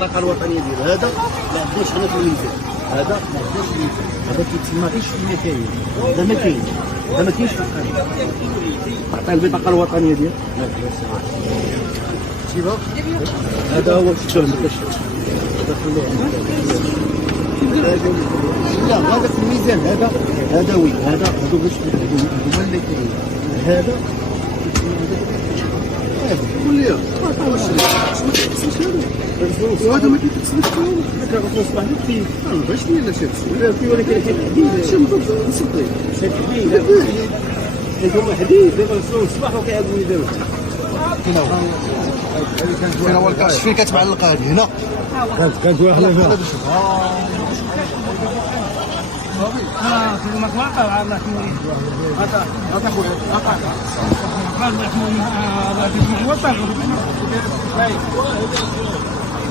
البطاقه الوطنيه ديالو. هذا ما عندناش حنا في الميزان، هذا ما عندناش في الميزان، هذا كيتسمى غير شويه كاين، هذا ما كاين، هذا ما كاينش في القانون. عطيه البطاقه الوطنيه ديالو. شيبا هذا هو الشغل هذا خلوه لا هذا في الميزان، هذا وين هذا هادو باش هما اللي كاين هذا قول لي وهذا ما كيتسمعش هذاك الرسول صباح فيه باش لي لا شي ولكن حديد شي مضبوط نصدق شي حديد هذا حديد دابا الرسول صباح وكيعاودوا يديروا فين هو الكاش فين كتعلق هذه هنا كانت واحده هنا في المطلقه وعندنا حمويه هذا خويا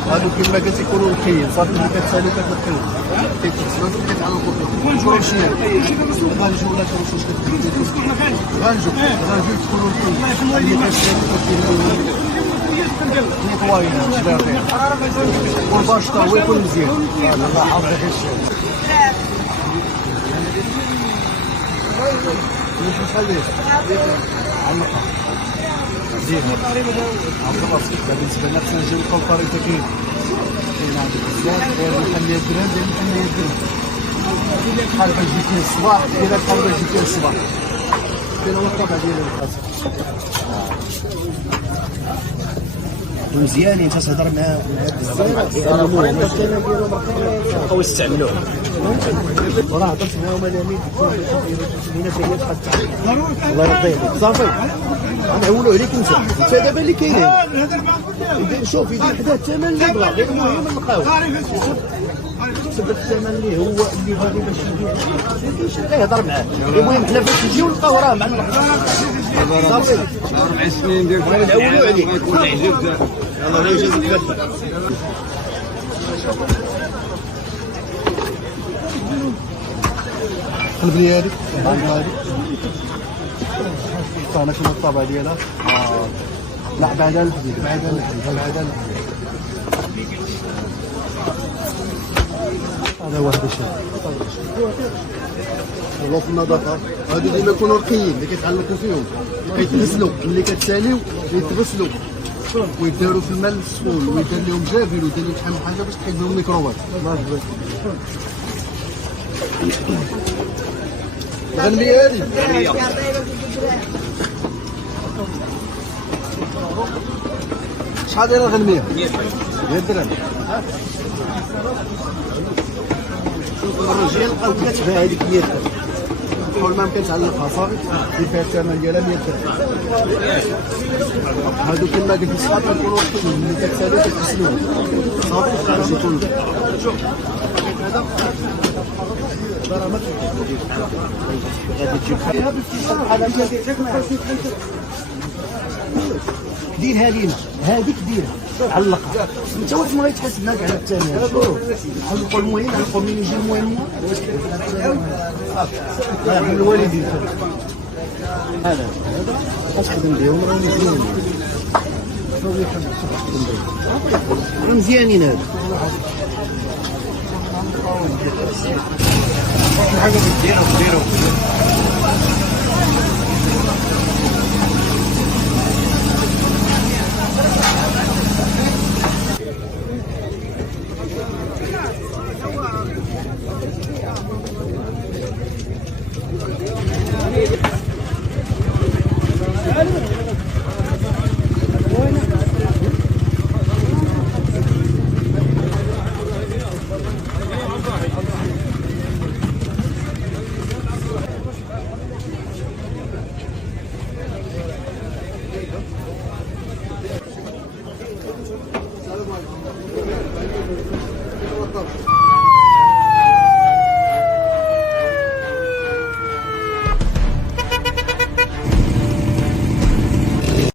هادو كيما قلت يكونوا رقيين صافي اللي كتسالي كتلقيو كيتحسبوا كيتعلقوا بهم كروشيه غنجو ولا كروشوش غنجو تكونوا رقيين نيطوايين شبابين والباش تا هو يكون مزيان الله يحفظك الشيء مش خليه علقها زين خلاص بالنسبه لنا خصنا نجيو نلقاو طريقه كاين عندك بزاف نخليها الدرهم ديال نخليها الدرهم بحال باش يجي فيه الصباح ديرها بحال باش يجي فيه الصباح كاين هو الطبع ديال مزيانين انت تهضر معاه بزاف لانه مهم الكلام ديالهم بقاو يستعملوه وراه هضرت معاهم الامين هنا في الوقت الله يرضي عليك صافي غنعولوا عليك انت دابا اللي كاينين شوف يدير حدا الثمن اللي بغا غير المهم نلقاوه سبب الثمن اللي هو اللي باغي باش يدير يهضر معاه المهم حنا فاش نجيو نلقاو راه مع صافي 4 سنين ديال غنعولوا عليك غيكون عجب الله لا يجازيك بخير قلب لي هذيك انا كما الطابع ديالها لا بعدا الحديد بعدا الحديد هذا هو هذا الشيء والله في النظافه هادو ديما يكونوا رقيين اللي كيتعلقوا فيهم كيتغسلوا اللي كتساليو يتغسلوا ويداروا في الماء السخون ويدار لهم جافيل ويدار لهم شحال من حاجه باش تحيد لهم الميكروبات غنمية هادي شحال دايره الغنمية؟ 100 درهم الرجال لقاو كتباع هذيك 100 درهم كل ما يمكن تعلقها صافي فيها الثمن ديالها 100 درهم هادو كما قلت الصحاب كيكونوا رقيقين ملي كتساليو كتغسلوهم صافي خارج يكون ديرها لينا هذيك ديرها علقها انت واش ما غيتحسب لك على الثاني علقوا المهم علقوا من يجي المهم هذا الوالدين هذا تخدم بهم راه مزيانين هذا حاجه ديروا Thank you.